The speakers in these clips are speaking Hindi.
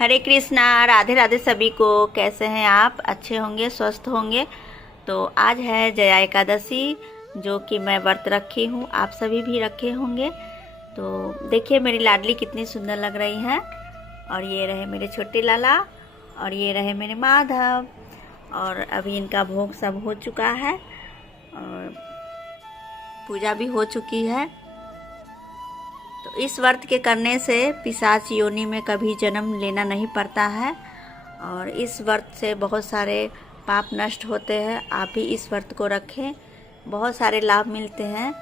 हरे कृष्णा, राधे राधे सभी को। कैसे हैं आप? अच्छे होंगे, स्वस्थ होंगे। तो आज है जया एकादशी, जो कि मैं व्रत रखी हूँ, आप सभी भी रखे होंगे। तो देखिए मेरी लाडली कितनी सुंदर लग रही है। और ये रहे मेरे छोटे लाला, और ये रहे मेरे माधव। और अभी इनका भोग सब हो चुका है और पूजा भी हो चुकी है। तो इस व्रत के करने से पिशाच योनि में कभी जन्म लेना नहीं पड़ता है और इस व्रत से बहुत सारे पाप नष्ट होते हैं। आप भी इस व्रत को रखें, बहुत सारे लाभ मिलते हैं।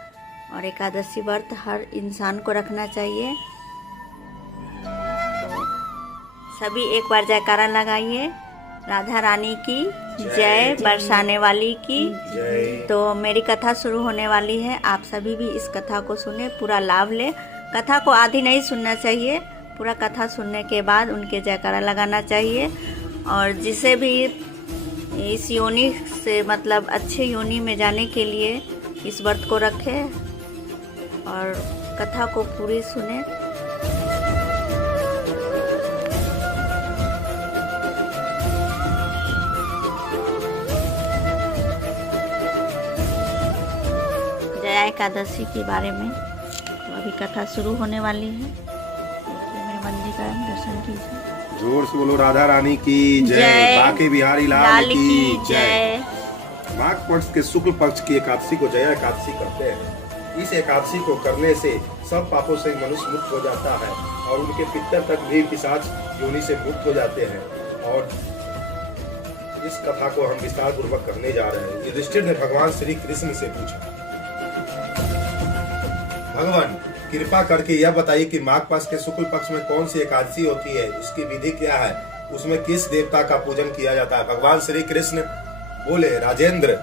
और एकादशी व्रत हर इंसान को रखना चाहिए। तो सभी एक बार जयकारा लगाइए। राधा रानी की जय, बरसाने वाली की जय। तो मेरी कथा शुरू होने वाली है। आप सभी भी इस कथा को सुने, पूरा लाभ लें। कथा को आधी नहीं सुनना चाहिए, पूरा कथा सुनने के बाद उनके जयकारा लगाना चाहिए। और जिसे भी इस योनि से मतलब अच्छे योनि में जाने के लिए इस व्रत को रखें और कथा को पूरी सुने। जया एकादशी के बारे में अभी कथा शुरू होने वाली है। मेरे मंदिर का दर्शन कीजिए। जोर से बोलो राधा रानी की जय, बांके बिहारी लाल की जय। माघ पक्ष के शुक्ल पक्ष की एकादशी को जया एकादशी कहते हैं। इस एकादशी को करने से सब पापों से मनुष्य मुक्त हो जाता है और उनके पितर तक भी पिशाच योनि से मुक्त हो जाते हैं। और इस कथा को हम विस्तार पूर्वक करने जा रहे हैं। युधिष्ठिर ने भगवान श्री कृष्ण से पूछा, भगवान कृपा करके यह बताइए कि माघ पक्ष के शुक्ल पक्ष में कौन सी एकादशी होती है, उसकी विधि क्या है, उसमें किस देवता का पूजन किया जाता है। भगवान श्री कृष्ण बोले, राजेंद्र,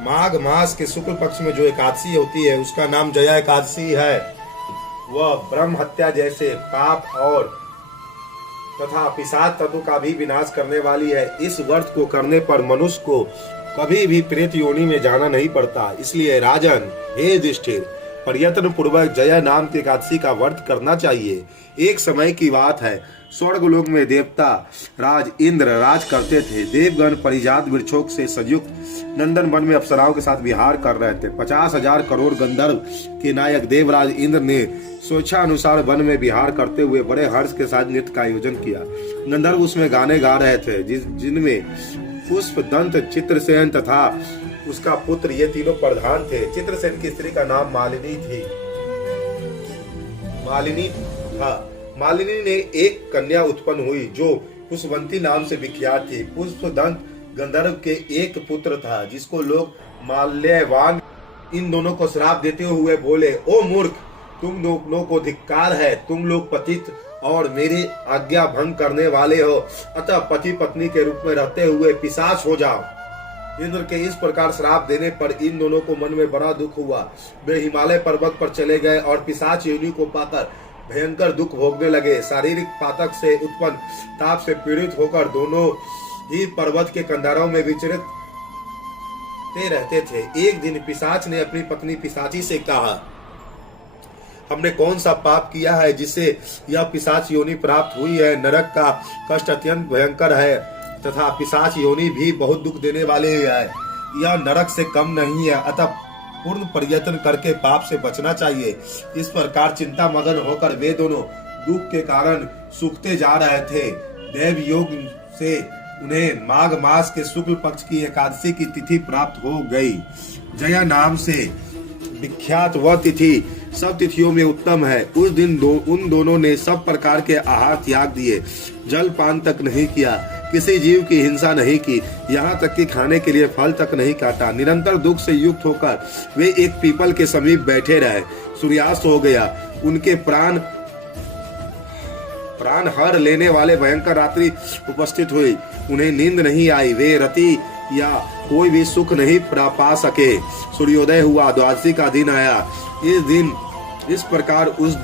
माघ मास के शुक्ल पक्ष में जो एकादशी होती है उसका नाम जया एकादशी है। वह ब्रह्म हत्या जैसे पाप और तथा पिशाच तत्व का भी विनाश करने वाली है। इस व्रत को करने पर मनुष्य को कभी भी प्रेत योनि में जाना नहीं पड़ता। इसलिए राजन, हे युधिष्ठिर, प्रयत्न पूर्वक जया नाम की एकादशी का व्रत करना चाहिए। एक समय की बात है, स्वर्गलोक में देवता राज इंद्र राज करते थे। देवगण परिजात वृक्षों से संयुक्त नंदन वन में अप्सराओं के साथ विहार कर रहे थे। 50,000 करोड़ गंधर्व के नायक देवराज इंद्र ने स्वेच्छा अनुसार वन में विहार करते हुए बड़े हर्ष के साथ नृत्य का आयोजन किया। गंधर्व उसमें गाने गा रहे थे, जिनमें पुष्प दंत, चित्रसेन तथा उसका पुत्र, ये तीनों प्रधान थे। चित्रसेन की स्त्री का नाम मालिनी थी। मालिनी ने एक कन्या उत्पन्न हुई जो पुष्पवंती नाम से विख्यात थी। पुष्पदंत गंधर्व के एक पुत्र था जिसको लोग माल्यवान। इन दोनों को श्राप देते हुए बोले, ओ मूर्ख, तुम दोनों को धिक्कार है, तुम लोग पतित और मेरी आज्ञा भंग करने वाले हो, अतः पति पत्नी के रूप में रहते हुए पिशाच हो जाओ। इंद्र के इस प्रकार श्राप देने पर इन दोनों को मन में बड़ा दुख हुआ। वे हिमालय पर्वत पर चले गए और पिशाच योनि को पाकर भयंकर दुख भोगने लगे। शारीरिक पातक से उत्पन्न ताप से पीड़ित होकर दोनों ही पर्वत के कंधारों में विचरित रहते थे। एक दिन पिशाच ने अपनी पत्नी पिशाची से कहा, हमने कौन सा पाप किया है जिससे यह पिशाच योनि प्राप्त हुई है। नरक का कष्ट अत्यंत भयंकर है तथा पिशाच योनि भी बहुत दुख देने वाले है। यह नरक से कम नहीं है, अतः पूर्ण प्रयत्न करके पाप से बचना चाहिए। इस प्रकार चिंता मगन होकर वे दोनों दुख के कारण सूखते जा रहे थे। देव योग से उन्हें माघ मास के शुक्ल पक्ष की एकादशी की तिथि प्राप्त हो गई। जया नाम से विख्यात वह तिथि सब तिथियों में उत्तम है। उस दिन उन दोनों ने सब प्रकार के आहार त्याग दिए, जल पान तक नहीं किया, किसी जीव की हिंसा नहीं की, यहाँ तक कि खाने के लिए फल तक नहीं काटा। निरंतर दुख से युक्त होकर वे एक पीपल के समीप बैठे रहे। सूर्यास्त हो गया। उनके प्राण हर लेने वाले भयंकर रात्रि उपस्थित हुई। उन्हें नींद नहीं आई। वे रति या कोई भी सुख नहीं पा सके। सूर्योदय हुआ, द्वादशी का दिन आया। इस दिन इस प्रकार उस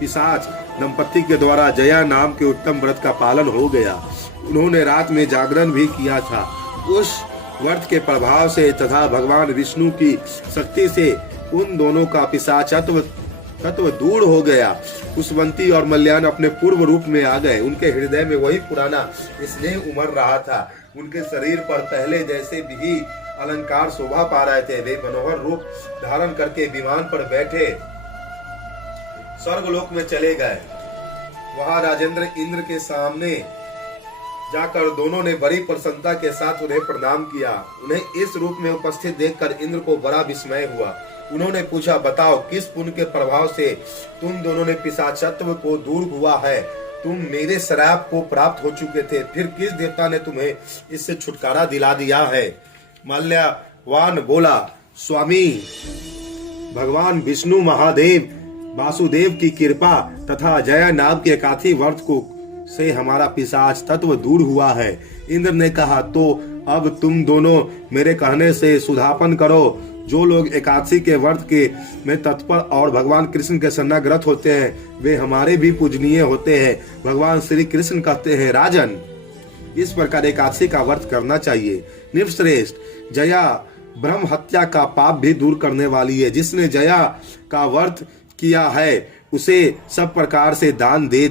पिशाच दंपति के द्वारा जया नाम के उत्तम व्रत का पालन हो गया। उन्होंने रात में जागरण भी किया था। उस व्रत के प्रभाव से तथा भगवान विष्णु की शक्ति से उन दोनों का पिशाचत्व तत्व दूर हो गया। कुशवंती और मल्यान अपने पूर्व रूप में आ गए। उनके हृदय में वही पुराना स्नेह उमड़ रहा था। उनके शरीर पर पहले जैसे भी अलंकार शोभा पा रहे थे। वे मनोहर रूप धारण करके विमान पर बैठे स्वर्गलोक में चले गए। वहां राजेंद्र इंद्र के सामने जाकर दोनों ने बड़ी प्रसन्नता के साथ उन्हें प्रणाम किया। उन्हें इस रूप में उपस्थित देखकर इंद्र को बड़ा विस्मय हुआ। उन्होंने पूछा, बताओ किस पुण्य के प्रभाव से तुम दोनों ने पिशाचत्व को दूर हुआ है? तुम मेरे श्राप को प्राप्त हो चुके थे, फिर किस देवता ने तुम्हें इससे छुटकारा दिला दिया है? मल्यवान बोला, स्वामी, भगवान विष्णु महादेव वासुदेव की कृपा तथा जया नाम के एकादशी व्रत को से हमारा पिशाच तत्व दूर हुआ है। इंद्र ने कहा, तो अब तुम दोनों मेरे कहने से सुधापन करो। जो लोग एकादशी के व्रत के में तत्पर और भगवान कृष्ण के शरणागत होते हैं, वे हमारे भी पूजनीय होते हैं। भगवान श्री कृष्ण कहते हैं, राजन, इस प्रकार एकादशी का व्रत करना चाहिए। निरश्रेष्ठ, जया ब्रह्म हत्या का पाप भी दूर करने वाली है। जिसने जया का व्रत किया है उसे सब प्रकार से दान दे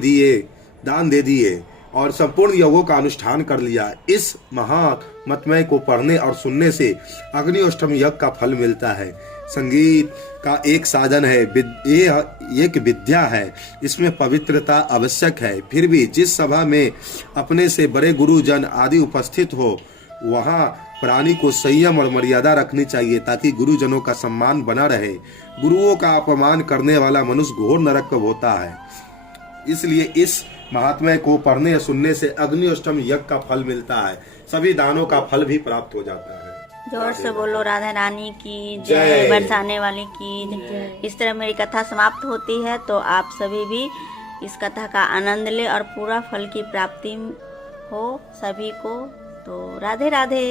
दिए और संपूर्ण योगों का अनुष्ठान कर लिया। इस महात्म्य को पढ़ने और सुनने से अग्निष्टमी यज्ञ का फल मिलता है। संगीत का एक साधन है, ये एक विद्या है। इसमें पवित्रता आवश्यक है। फिर भी जिस सभा में अपने से बड़े गुरुजन आदि उपस्थित हो, वहाँ प्राणी को संयम और मर्यादा रखनी चाहिए ताकि गुरुजनों का सम्मान बना रहे। गुरुओं का अपमान करने वाला मनुष्य घोर नरक को होता है। इसलिए इस महात्म्य को पढ़ने या सुनने से अग्निष्टमी यज्ञ का फल मिलता है। सभी दानों का फल भी प्राप्त हो जाता है। जोर से बोलो राधा रानी की जय, बरसाने वाली की जय। इस तरह मेरी कथा समाप्त होती है, तो आप सभी भी इस कथा का आनंद ले और पूरा फल की प्राप्ति हो सभी को। तो राधे राधे।